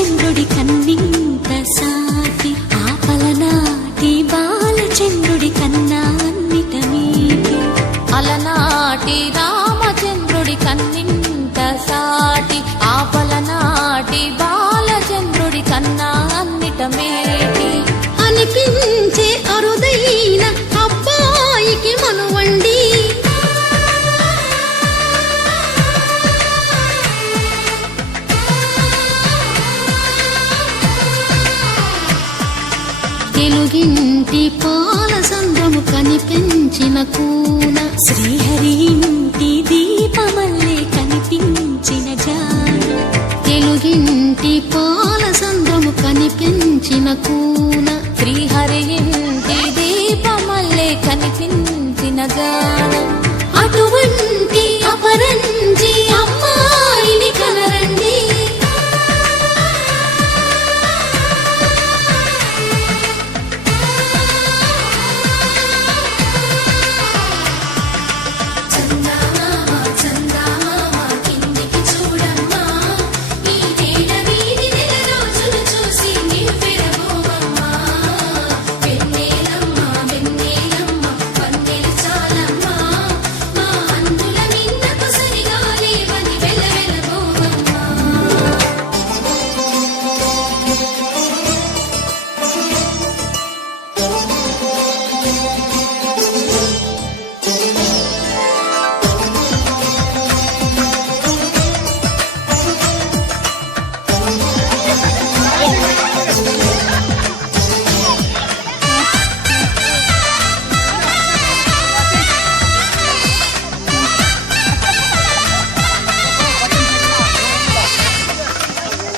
బాలచంద్రుడి కన్నింత సాటి ఆపలనాటి బాలచంద్రుడి కన్నా అన్నిట మీటి అలనాటి రామచంద్రుడి కన్నింత సాటి ఆపలనాటి బాలచంద్రుడి కన్నా అన్నిట మేటి అనిపించే అరుదైన అబ్బాయికి మనువండి తెలుగింటి పాలసంద్రము కనిపించిన కూన శ్రీహరి ఇంటి దీపమల్లే కనిపించిన జాన తెలుగింటి పాలసంద్రము కనిపించిన కూన శ్రీహరి ఇంటి దీపమల్లే కనిపించిన గానం అటువంటి అపరంజి అమ్మాయిని కనరండి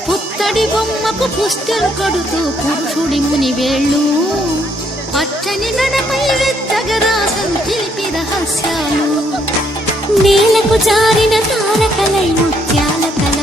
పుత్తడి బొమ్మకు పుస్తెలు కొడుతూ పురుషుడి ముని వేళ్ళు పచ్చని నడపై వెచ్చగరాసం చిలిపి రహస్యాలు నేలకు జారిన తారకలై ముత్యాల కల